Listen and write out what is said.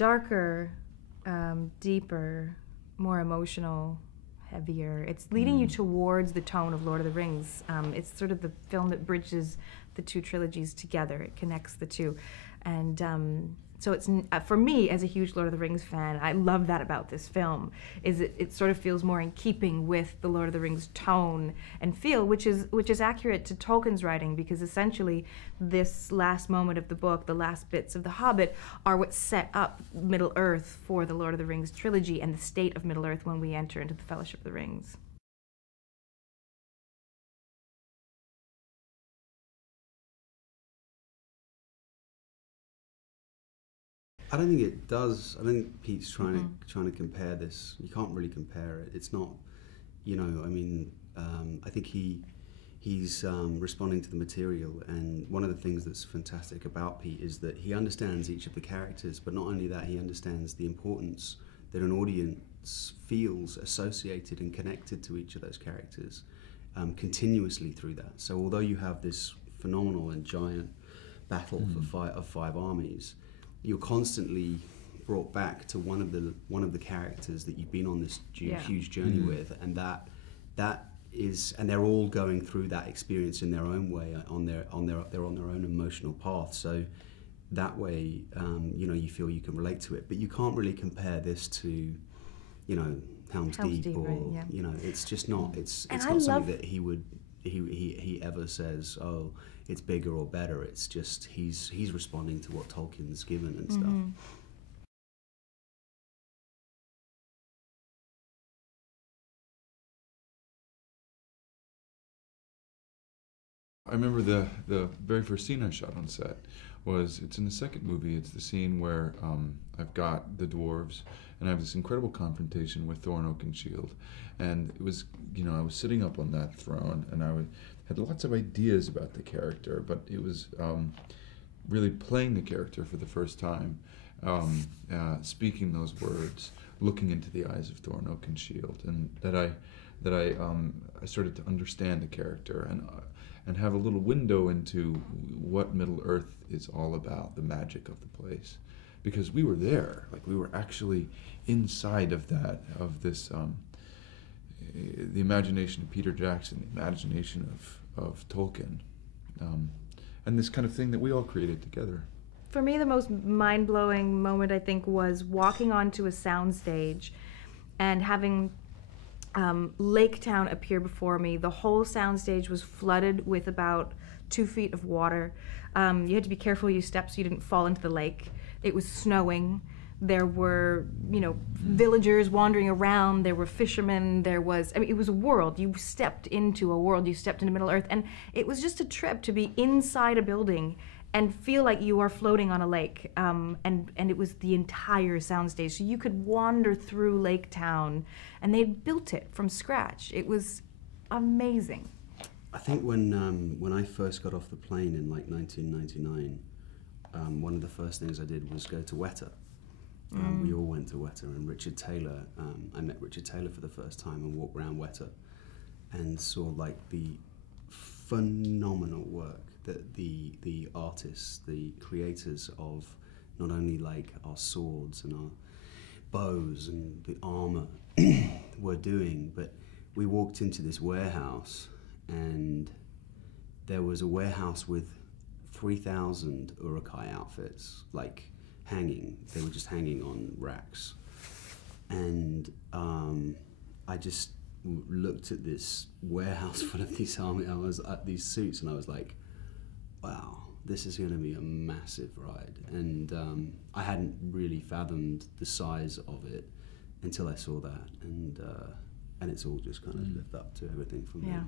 darker, deeper, more emotional, heavier. It's leading you towards the tone of Lord of the Rings. It's sort of the film that bridges the two trilogies together. It connects the two. And so it's, for me, as a huge Lord of the Rings fan, I love that about this film, is it sort of feels more in keeping with the Lord of the Rings tone and feel, which is accurate to Tolkien's writing, because essentially this last moment of the book, the last bits of The Hobbit, are what set up Middle-earth for the Lord of the Rings trilogy and the state of Middle-earth when we enter into the Fellowship of the Rings. I don't think it does. I don't think Pete's trying to compare this. You can't really compare it. It's not, you know. I mean, I think he's responding to the material, and one of the things that's fantastic about Pete is that he understands each of the characters. But not only that, he understands the importance that an audience feels associated and connected to each of those characters continuously through that. So although you have this phenomenal and giant battle of five armies, you're constantly brought back to one of the characters that you've been on this huge journey with, and that is, and they're all going through that experience in their own way, they're on their own emotional path. So that way, you know, you feel you can relate to it, but you can't really compare this to, you know, Helm's Deep or right, you know, it's just not. It's not something that he ever says, oh, it's bigger or better. It's just he's responding to what Tolkien's given and stuff. I remember the very first scene I shot on set it's in the second movie. It's the scene where I've got the dwarves and I have this incredible confrontation with Thorin Oakenshield, and it was, you know, I was sitting up on that throne and had lots of ideas about the character, but it was really playing the character for the first time, speaking those words, looking into the eyes of Thorin Oakenshield, and that I started to understand the character and have a little window into what Middle-earth is all about, the magic of the place, because we were there, like we were actually inside of this. The imagination of Peter Jackson, the imagination of Tolkien, and this kind of thing that we all created together. For me, the most mind-blowing moment, I think, was walking onto a soundstage and having Lake Town appear before me. The whole soundstage was flooded with about 2 feet of water. You had to be careful you stepped so you didn't fall into the lake. It was snowing. There were, you know, villagers wandering around. There were fishermen. There was, I mean, it was a world. You stepped into a world. You stepped into Middle-earth. And it was just a trip to be inside a building and feel like you are floating on a lake. And it was the entire soundstage. So you could wander through Lake Town, and they'd built it from scratch. It was amazing. I think when I first got off the plane in like 1999, one of the first things I did was go to Weta. We all went to Weta, and Richard Taylor, I met Richard Taylor for the first time and walked around Weta and saw like the phenomenal work that the artists, the creators of not only like our swords and our bows and the armor were doing, but we walked into this warehouse and there was a warehouse with 3,000 Uruk-hai outfits, like hanging. They were just hanging on racks. And I just looked at this warehouse full of these these suits, and I was like, wow, this is going to be a massive ride. And I hadn't really fathomed the size of it until I saw that, and it's all just kind of lived up to everything from there.